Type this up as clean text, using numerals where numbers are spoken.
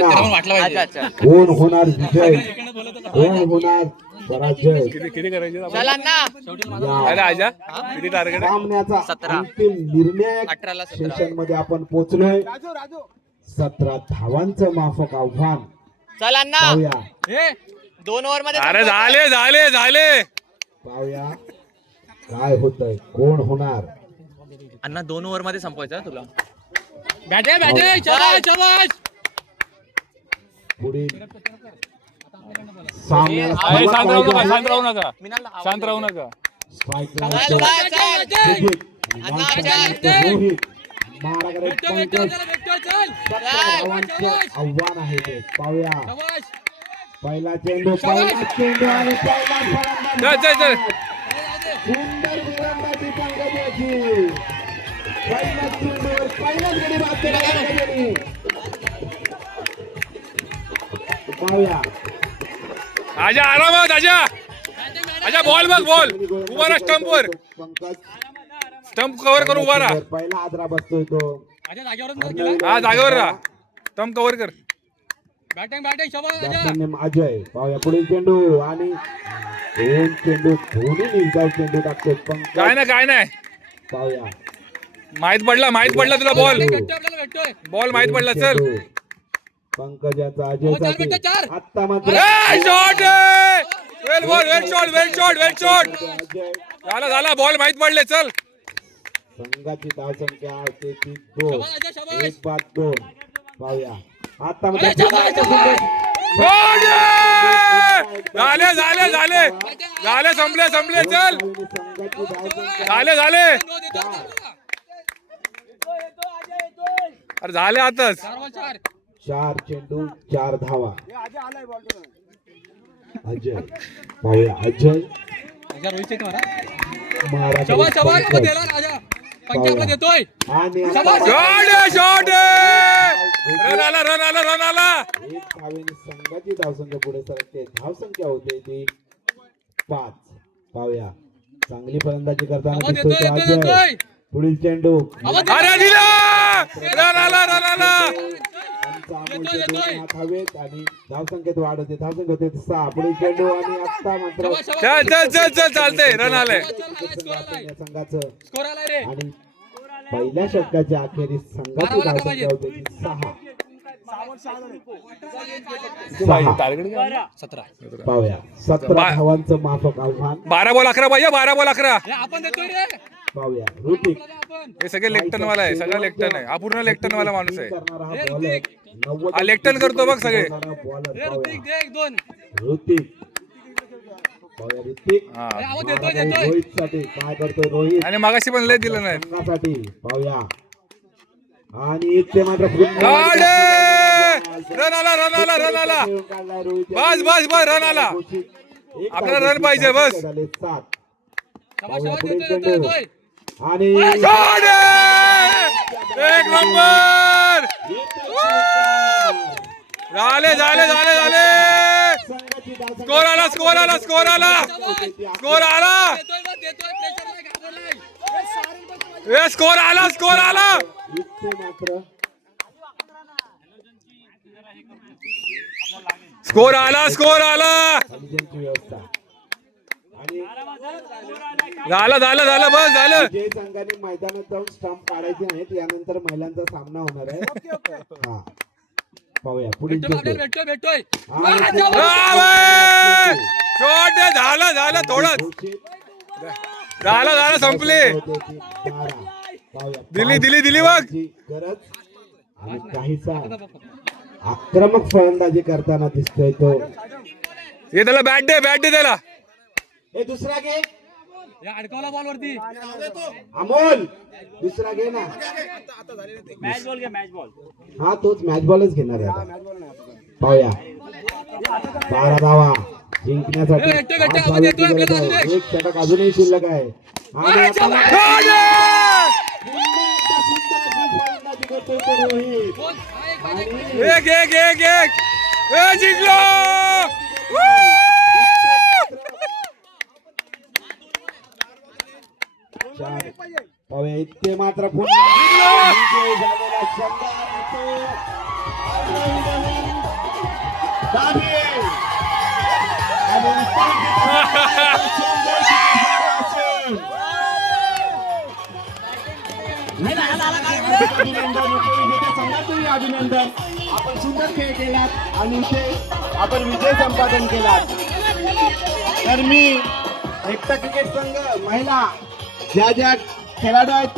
सामना कोण होणार विजय कोण होणार पराजय सामन्याचा अंतिम निर्णय सेशन मध्ये आपण पोहोचलोय 17 धावांचं माफक आव्हान चला ना 2 ओव्हर मध्ये अरे झाले पाहूया काय होतंय कोण होणार अण्णा 2 ओव्हर मध्ये संपवायचं तुला पुढील सामन्याला शांत राहू नका रोहित माराकडे पंकज आव्हान आहे ते पाहूया पहिला चेंडू आणि पहिला सुंदर गोलंदाजी पंकजाची पहिला चेंडूवर पहिलाच गडी बाद केला पंकजाने पाहूया आजा आरामात आजा बॉल बघ बॉल उभा राहा स्टंपवर पंकज स्टंप कव्हर करून उभा राहा पहिला आदरा बसतोय तो हा जागेवर राहा स्टंप कव्हर कर बॅट्समॅन अजय पाहूया पुढील चेंडू आणि दोन चेंडू दोन्ही निर्धाव चेंडू टाकतो पंकज काय नाही पाहूया माहित पडला तुला बॉल माहित पडला चल पंकजाचा अजय आता मात्र शॉट वेल शॉट झाला बॉल माहित पडले चल संघाची धाव संख्या होते ती 2 एक बाद 2 पाहूया आता मध्ये झाले संपले चल झाले अरे झाले आताच 4 चेंडू 4 धावा अजय पाहूया अजय रन आला संघाची धावसंख्या पुढे सरकते धावसंख्या होते ती 5 पाहूया चांगली फलंदाजी करताना दिसतोय अजय पुढील चेंडू हवेत आणि धावसंख्येत वाढ होते धावसंख्या होते 6 पुढील चेंडू आणि आता मात्र चल चालते रन आले संघाचं आणि पहिल्या षटकाच्या अखेरीस संघाची धावसंख्या होते ती 6 पाहूया 17 धावांचं माफक आव्हान 12 बॉल 11 पाहिजे 12 बॉल 11 पाहूया ऋतिक हे सगळे लेफ्टन वाला आहे सगळा लेफ्टन आहे हा पूर्ण लेफ्टन वाला माणूस आहे बॉलर लेफ्टन करतो बघ सगळे ऋतिक रोहित साठी काय करतो रोहित आणि मागाशी पण लय दिलं नाही संघासाठी पाहूया आणि इथे मात्र रन आला बस रन आला आपल्याला रन पाहिजे बस 7 आणि एक नंबर झाले स्कोर आला इथे मात्र स्कोर आला व्यवस्था झालं बस झालं जे संघाने मैदानात जाऊन स्टंप काढायचे आहेत यानंतर महिलांचा सामना होणार आहे हा पाहूया पुढील झालं थोडं झालं संपले दिली बघ गरज आणि काहीसा आक्रमक फलंदाजी करताना दिसतोय तो हे त्याला बॅट दे त्याला हे दुसरा घे अडकवला बॉल वरती अमोल दुसरा घे ना मॅच बॉल हा तोच मॅच बॉलच घेणार आहे पाहूया 12 धावा जिंकण्यासाठी एक षटक अजूनही शिल्लक आहे जिंकलो पाहूया इतके मात्र दाबी. आणि उत्तर अभिनंदन उपविजेत्या संघाचंही अभिनंदन. आपण सुंदर खेळ केलात आणि इथे आपण विजय संपादन केलात. तर मी एकता क्रिकेट संघ महिला ज्या ज्या खेळाडू आहेत